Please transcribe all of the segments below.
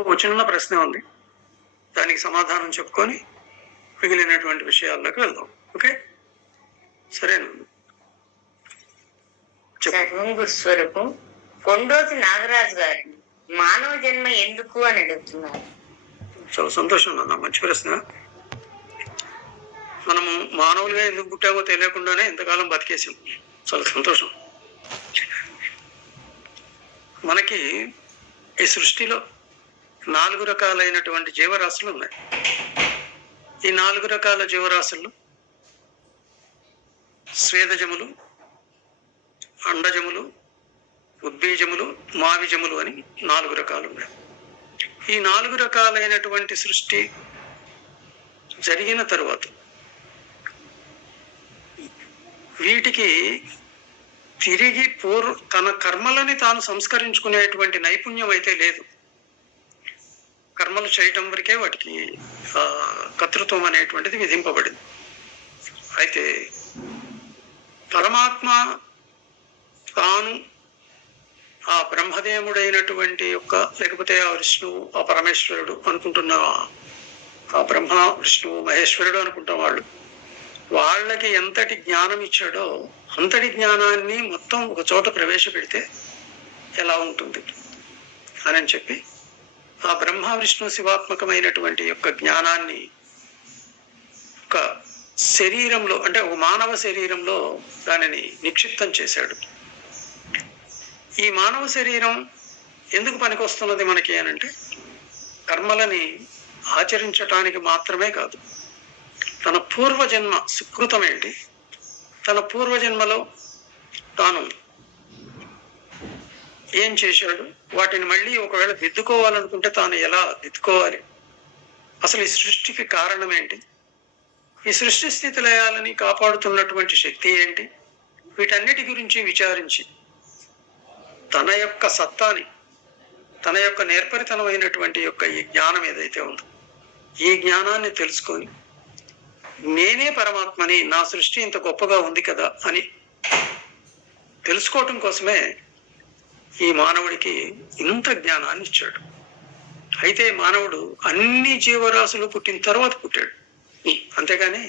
ఒక చిన్న ప్రశ్న ఉంది, దానికి సమాధానం చెప్పుకొని మిగిలినటువంటి విషయాల్లోకి వెళ్దాం. ఓకే, సరేనా? గురుస్వరూపం కొండోతి నాగరాజు గారు మానవ జన్మ ఎందుకు అని అడుగుతున్నారు. చాలా సంతోషం నాన్న, మంచి ప్రశ్న. మనము మానవులుగా ఎందుకు పుట్టామో తెలియకుండానే ఇంతకాలం బతికేసాం. చాలా సంతోషం. మనకి ఈ సృష్టిలో 4 రకాలైనటువంటి జీవరాశులు ఉన్నాయి. ఈ 4 రకాల జీవరాశులు స్వేదజములు, అండజములు, ఉద్బీజములు, మావిజములు అని 4 రకాలు ఉన్నాయి. ఈ 4 రకాలైనటువంటి సృష్టి జరిగిన తరువాత వీటికి తిరిగి తన కర్మలని తాను సంస్కరించుకునేటువంటి నైపుణ్యం అయితే లేదు. కర్మలు చేయటం వరకే వాటికి కర్తృత్వం అనేటువంటిది విధింపబడింది. అయితే పరమాత్మ తాను ఆ బ్రహ్మదేవుడైనటువంటి లేకపోతే ఆ విష్ణువు, ఆ పరమేశ్వరుడు అనుకుంటున్న ఆ బ్రహ్మ, విష్ణువు, మహేశ్వరుడు అనుకుంటున్న వాళ్ళకి ఎంతటి జ్ఞానం ఇచ్చాడో అంతటి జ్ఞానాన్ని మొత్తం ఒక చోట ప్రవేశపెడితే ఎలా ఉంటుంది అని చెప్పి ఆ బ్రహ్మ, విష్ణు, శివాత్మకమైనటువంటి జ్ఞానాన్ని ఒక శరీరంలో, అంటే ఒక మానవ శరీరంలో దానిని నిక్షిప్తం చేశాడు. ఈ మానవ శరీరం ఎందుకు పనికొస్తున్నది మనకి అనంటే కర్మలని ఆచరించటానికి మాత్రమే కాదు, తన పూర్వజన్మ సుకృతం ఏంటి, తన పూర్వజన్మలో తాను ఏం చేశాడు, వాటిని మళ్ళీ ఒకవేళ దిద్దుకోవాలనుకుంటే తాను ఎలా దిద్దుకోవాలి, అసలు ఈ సృష్టికి కారణం ఏంటి, ఈ సృష్టి స్థితి లయాలని కాపాడుతున్నటువంటి శక్తి ఏంటి, వీటన్నిటి గురించి విచారించి తన సత్తాని, తన నేర్పరితనమైనటువంటి ఈ జ్ఞానం ఏదైతే ఉందో ఈ జ్ఞానాన్ని తెలుసుకొని నేనే పరమాత్మని, నా సృష్టి ఇంత గొప్పగా ఉంది కదా అని తెలుసుకోవటం కోసమే ఈ మానవుడికి ఇంత జ్ఞానాన్ని ఇచ్చాడు. అయితే మానవుడు అన్ని జీవరాశులు పుట్టిన తర్వాత పుట్టాడు, అంతేగాని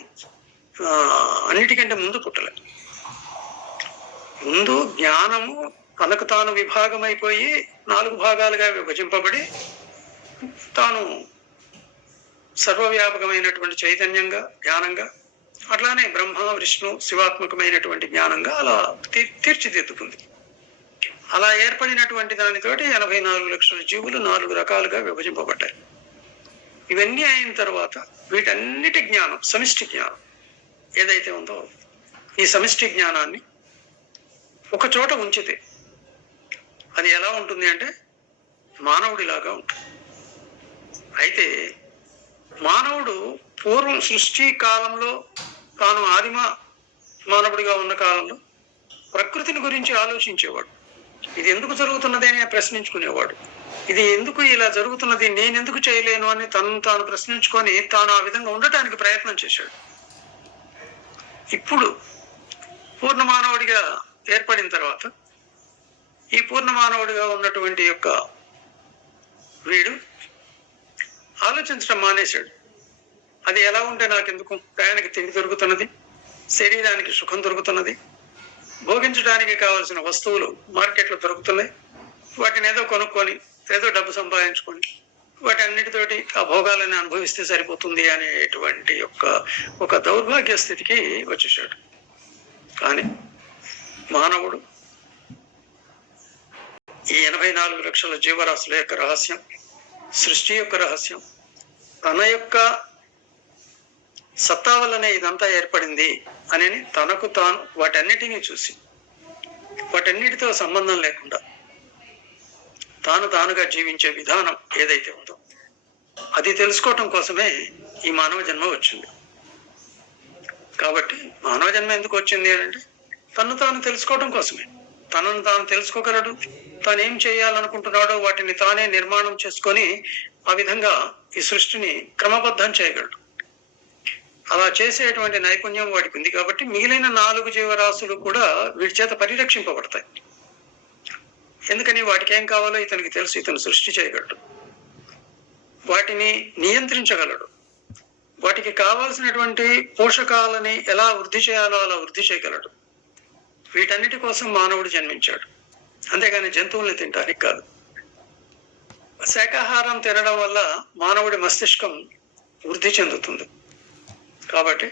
అన్నిటికంటే ముందు పుట్టలే. ముందు జ్ఞానము తనకు తాను విభాగమైపోయి 4 భాగాలుగా విభజింపబడి తాను సర్వవ్యాపకమైనటువంటి చైతన్యంగా, జ్ఞానంగా, అట్లానే బ్రహ్మ, విష్ణు, శివాత్మకమైనటువంటి జ్ఞానంగా అలా తీర్చిదిద్దుకుంది. అలా ఏర్పడినటువంటి దానితోటి 84 లక్షల జీవులు 4 రకాలుగా విభజింపబడ్డాయి. ఇవన్నీ అయిన తర్వాత వీటన్నిటి జ్ఞానం, సమిష్టి జ్ఞానం ఏదైతే ఉందో ఈ సమిష్టి జ్ఞానాన్ని ఒక చోట ఉంచితే అది ఎలా ఉంటుంది అంటే మానవుడిలాగా ఉంటుంది. అయితే మానవుడు పూర్వం సృష్టి కాలంలో, తాను ఆదిమ మానవుడిగా ఉన్న కాలంలో ప్రకృతిని గురించి ఆలోచించేవాడు. ఇది ఎందుకు జరుగుతున్నది అని ప్రశ్నించుకునేవాడు. ఇది ఎందుకు ఇలా జరుగుతున్నది, నేనెందుకు చేయలేను అని తాను ప్రశ్నించుకొని తాను ఆ విధంగా ఉండటానికి ప్రయత్నం చేశాడు. ఇప్పుడు పూర్ణ మానవుడిగా ఏర్పడిన తర్వాత ఈ పూర్ణ మానవుడిగా ఉన్నటువంటి వీడు ఆలోచించడం మానేశాడు. అది ఎలా ఉంటే నాకెందుకు, ప్రయాణికి తిండి దొరుకుతున్నది, శరీరానికి సుఖం దొరుకుతున్నది, భోగించడానికి కావలసిన వస్తువులు మార్కెట్లో దొరుకుతున్నాయి, వాటిని ఏదో కొనుక్కొని ఏదో డబ్బు సంపాదించుకొని వాటన్నిటితోటి ఆ భోగాలను అనుభవిస్తే సరిపోతుంది అనేటువంటి ఒక దౌర్భాగ్య స్థితికి వచ్చేసాడు. కానీ మానవుడు ఈ 84 లక్షల జీవరాశుల రహస్యం, సృష్టి రహస్యం, తన సత్తా వల్లనే ఇదంతా ఏర్పడింది అని తనకు తాను వాటన్నిటినీ చూసి వాటన్నిటితో సంబంధం లేకుండా తానుగా జీవించే విధానం ఏదైతే ఉందో అది తెలుసుకోవటం కోసమే ఈ మానవ జన్మ వచ్చింది. కాబట్టి మానవ జన్మ ఎందుకు వచ్చింది అంటే తాను తెలుసుకోవటం కోసమే. తనను తాను తెలుసుకోగలడు, తాను ఏం చేయాలనుకుంటున్నాడో వాటిని తానే నిర్మాణం చేసుకొని ఆ విధంగా ఈ సృష్టిని క్రమబద్ధం చేయగలడు. అలా చేసేటువంటి నైపుణ్యం వాడికి ఉంది. కాబట్టి మిగిలిన 4 జీవరాశులు కూడా వీటి చేత పరిరక్షింపబడతాయి. ఎందుకని వాటికి ఏం కావాలో ఇతనికి తెలుసు, ఇతను సృష్టి చేయగలడు. వాటిని నియంత్రించగలడు, వాటికి కావాల్సినటువంటి పోషకాలని ఎలా వృద్ధి చేయాలో అలా వృద్ధి చేయగలడు. వీటన్నిటి కోసం మానవుడు జన్మించాడు, అంతేగాని జంతువుల్ని తినడానికి కాదు. శాకాహారం తినడం వల్ల మానవుడి మస్తిష్కం వృద్ధి చెందుతుంది. కాబట్టి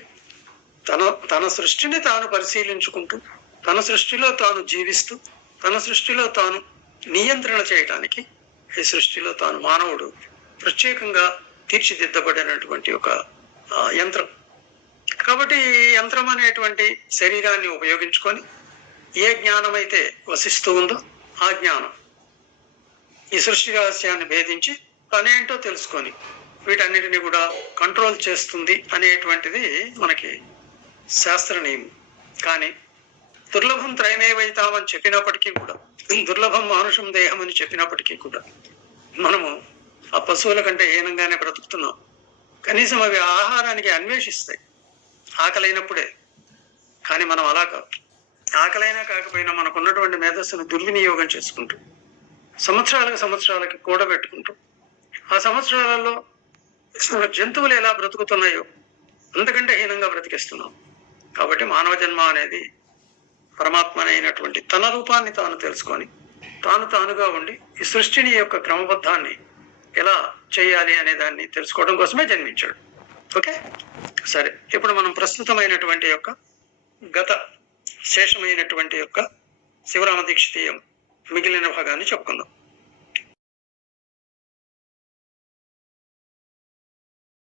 తన సృష్టిని తాను పరిశీలించుకుంటూ, తన సృష్టిలో తాను జీవిస్తూ, తన సృష్టిలో తాను నియంత్రణ చేయటానికి ఈ సృష్టిలో తాను మానవుడు ప్రత్యేకంగా తీర్చిదిద్దబడినటువంటి ఒక యంత్రం. కాబట్టి ఈ యంత్రం అనేటువంటి శరీరాన్ని ఉపయోగించుకొని ఏ జ్ఞానం అయితే వసిస్తూ ఉందో ఆ జ్ఞానం ఈ సృష్టి రహస్యాన్ని భేదించి తనేంటో తెలుసుకొని వీటన్నిటిని కూడా కంట్రోల్ చేస్తుంది అనేటువంటిది మనకి శాస్త్ర నియమం. కానీ దుర్లభం త్రైనేవైతామని చెప్పినప్పటికీ కూడా, దుర్లభం మానుషం దేహం అని చెప్పినప్పటికీ కూడా మనము ఆ పశువుల కంటే హీనంగానే బ్రతుకుతున్నాం. కనీసం అవి ఆహారానికి అన్వేషిస్తాయి ఆకలైనప్పుడే. కానీ మనం అలా కాదు. ఆకలైనా కాకపోయినా మనకున్నటువంటి మేధస్సును దుర్వినియోగం చేసుకుంటూ సంవత్సరాలకి కూడబెట్టుకుంటూ ఆ సంవత్సరాలలో జంతువులు ఎలా బ్రతుకుతున్నాయో అంతకంటే హీనంగా బ్రతికిస్తున్నాం. కాబట్టి మానవ జన్మ అనేది పరమాత్మనైనటువంటి తన రూపాన్ని తాను తెలుసుకొని తానుగా ఉండి ఈ సృష్టిని యొక్క క్రమబద్ధాన్ని ఎలా చేయాలి అనే దాన్ని తెలుసుకోవడం కోసమే జన్మించాడు. ఓకే, సరే. ఇప్పుడు మనం ప్రస్తుతమైనటువంటి యొక్క గత శేషమైనటువంటి యొక్క శివరామ దీక్షితీయం మిగిలిన భాగాన్ని చెప్పుకుందాం.